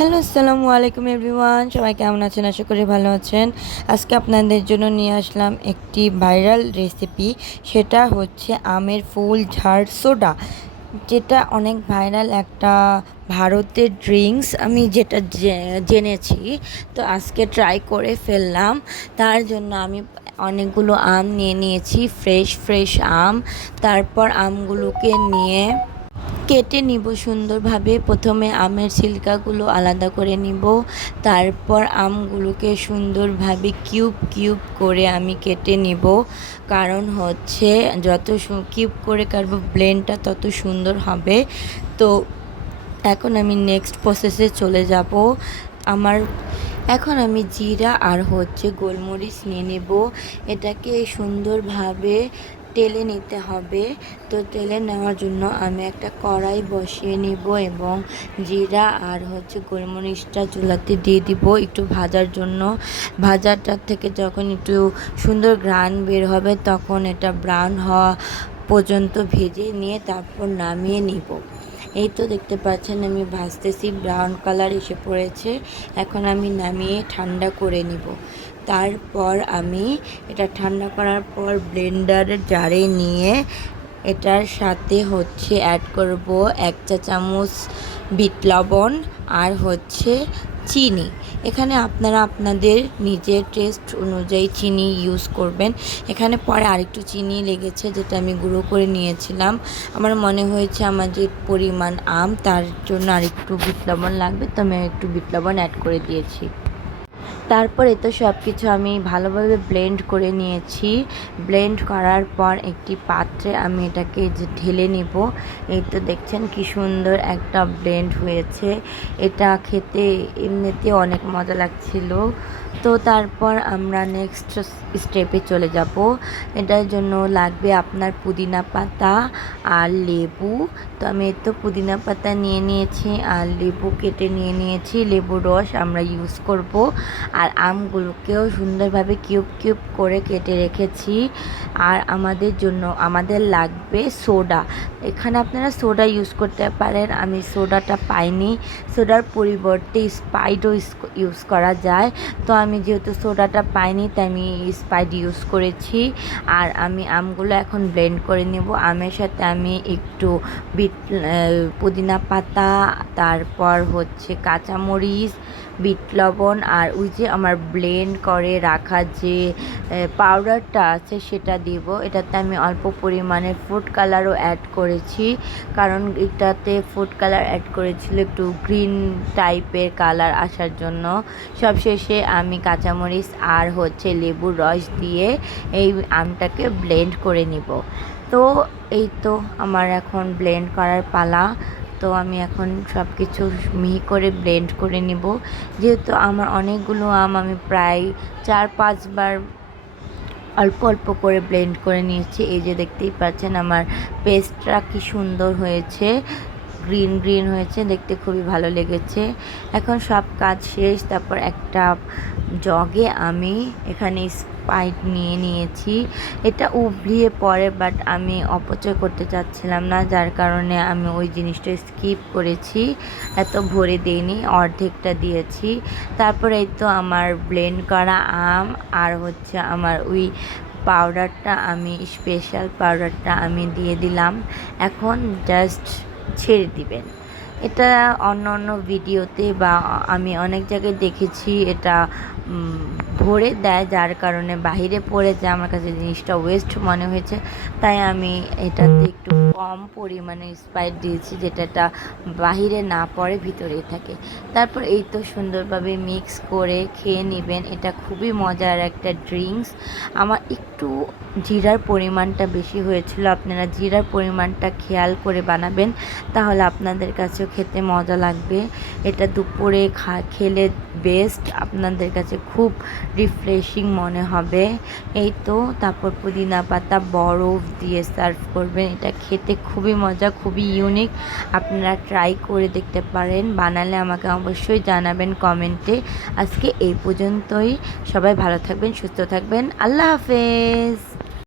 Hello, আসসালামু আলাইকুম everyone. সবাই কেমন আছেন? আশা করি ভালো আছেন। আজকে আপনাদের জন্য নিয়ে আসলাম একটি ভাইরাল রেসিপি। সেটা হচ্ছে আমের ফুল ঝাড় সোডা। যেটা অনেক ভাইরাল একটা ভারতের ড্রিঙ্কস, আমি যেটা জেনেছি। তো আজকে ট্রাই করে ফেললাম। তার জন্য আমি অনেকগুলো আম নিয়ে নিয়েছি, ফ্রেশ ফ্রেশ আম। তারপর আমগুলোকে নিয়ে কেটে নিব সুন্দরভাবে। প্রথমে আমের ছিলকাগুলো আলাদা করে নিব। তারপর আমগুলোকে সুন্দরভাবে কিউব কিউব করে আমি কেটে নিব। কারণ হচ্ছে যত কিউব করে কাটবো, ব্লেন্ডটা তত সুন্দর হবে। তো এখন আমি নেক্সট প্রসেসে চলে যাব। আমার এখন আমি জিরা আর হচ্ছে গোলমরিচ নিয়ে নেব। এটাকে সুন্দরভাবে তেলে নিতে হবে। তো তেলে নেওয়ার জন্য আমি একটা কড়াই বসিয়ে নিব এবং জিরা আর হচ্ছে গোলমরিচটা চুলাতে দিয়ে দিব একটু ভাজার জন্য। ভাজাটার থেকে যখন একটু সুন্দর ঘ্রাণ বের হবে তখন এটা ব্রাউন হওয়া পর্যন্ত ভেজে নিয়ে তারপর নামিয়ে নিব। এই তো দেখতে পাচ্ছেন আমি ভাজতেছি, ব্রাউন কালার এসে পড়েছে। এখন আমি নামিয়ে ঠান্ডা করে নিব। তারপর আমি এটা ঠান্ডা করার পর ব্লেন্ডারের জারে নিয়ে এটার সাথে হচ্ছে অ্যাড করব এক চা চামচ বিট লবণ আর হচ্ছে চিনি। এখানে আপনারা আপনাদের নিজের টেস্ট অনুযায়ী চিনি ইউজ করবেন। এখানে পরে আরেকটু চিনি লেগেছে যেটা আমি গুঁড়ো করে নিয়েছিলাম। আমার মনে হয়েছে আমার যে পরিমাণ আম, তার জন্য আরেকটু বিট লবণ লাগবে, তো আমি একটু বিট লবণ অ্যাড করে দিয়েছি। তারপরে তো সব কিছু আমি ভালোভাবে ব্লেন্ড করে নিয়েছি। ব্লেন্ড করার পর একটি পাত্রে আমি এটাকে যে ঢেলে নিব, এই তো দেখছেন কি সুন্দর একটা ব্লেন্ড হয়েছে। এটা খেতে এমনিতে অনেক মজা লাগছিল। তো তারপর আমরা নেক্সট স্টেপে চলে যাব। এটার জন্য লাগবে আপনার পুদিনা পাতা আর লেবু। তো আমি তো পুদিনা পাতা নিয়ে নিয়েছি আর লেবু কেটে নিয়ে নিয়েছি। লেবুর রস আমরা ইউজ করব। আর আমগুলোকেও সুন্দরভাবে কিউব কিউব করে কেটে রেখেছি। আর আমাদের জন্য, আমাদের লাগবে সোডা। এখানে আপনারা সোডা ইউজ করতে পারেন। আমি সোডাটা পাইনি। সোডার পরিবর্তে স্পাইডও ইউজ করা যায়। তো আমি যেহেতু সোডাটা পাইনি, তাই আমি স্পাইড ইউজ করেছি। আর আমি আমগুলো এখন ব্লেন্ড করে নেব। আমের সাথে আমি একটু বিট পুদিনা পাতা, তারপর হচ্ছে কাঁচামরিচ, বিট লবণ, আর ওই যে আমার ব্লেন্ড করে রাখা যে পাউডারটা আছে সেটা দিব। এটাতে আমি অল্প পরিমাণে ফুড কালারও অ্যাড করেছি। কারণ এটাতে ফুড কালার অ্যাড করেছিল একটু গ্রিন টাইপের কালার আসার জন্য। সবশেষে আমি কাঁচামরিচ আর হচ্ছে লেবুর রস দিয়ে এই আমটাকে ব্লেন্ড করে নিব। তো এই তো আমার এখন ব্লেন্ড করার পালা। তো আমি এখন সব কিছু মিহি করে ব্লেন্ড করে নিব। যেহেতু আমার অনেকগুলো আম আমি প্রায় চার, পাঁচবার অল্প অল্প করে ব্লেন্ড করে নিয়েছি। এই যে দেখতেই পাচ্ছেন আমার পেস্টটা কি সুন্দর হয়েছে গ্রিন গ্রিন হয়েছে, দেখতে খুবই ভালো লেগেছে। এখন সব কাজ শেষ, তারপর একটা জগে আমি এখানে স্পাইট নিয়ে নিয়েছি। এটা উবলিয়ে পড়ে বাট আমি অপচয় করতে চাচ্ছিলাম না, যার কারণে আমি ওই জিনিসটা স্কিপ করেছি। এত ভরে দিইনি, অর্ধেকটা দিয়েছি। তারপরে এই তো আমার ব্লেন্ড করা আম, আর হচ্ছে আমার ওই পাউডারটা আমি স্পেশাল পাউডারটা আমি দিয়ে দিলাম। এখন জাস্ট ছেড়ে দিবেন। এটা অন্য অন্য ভিডিওতে বা আমি অনেক জায়গায় দেখেছি, এটা ভরে দেয়, যার কারণে বাহিরে পড়ে যায় আমার কাছে জিনিসটা ওয়েস্ট মনে হয়েছে। তাই আমি এটাতে একটু কম পরিমাণে স্পাইট দিয়েছি, যেটা এটা বাহিরে না পড়ে, ভিতরেই থাকে। তারপর এই তো সুন্দরভাবে মিক্স করে খেয়ে নেবেন। এটা খুবই মজার একটা ড্রিঙ্কস আমার একটু জিরার পরিমাণটা বেশি হয়েছিল। আপনারা জিরার পরিমাণটা খেয়াল করে বানাবেন, তাহলে আপনাদের কাছেও খেতে মজা লাগবে। এটা দুপুরে খা খেলে বেস্ট আপনাদের কাছে খুব রিফ্রেশিং মনে হবে। এই তো, তারপর পুদিনা পাতা বরফ দিয়ে সার্ভ করবেন। এটা খেতে খুবই মজা, খুবই ইউনিক আপনারা ট্রাই করে দেখতে পারেন। বানালে আমাকে অবশ্যই জানাবেন কমেন্টে। আজকে এই পর্যন্তই। সবাই ভালো থাকবেন, সুস্থ থাকবেন। আল্লাহ হাফেজ!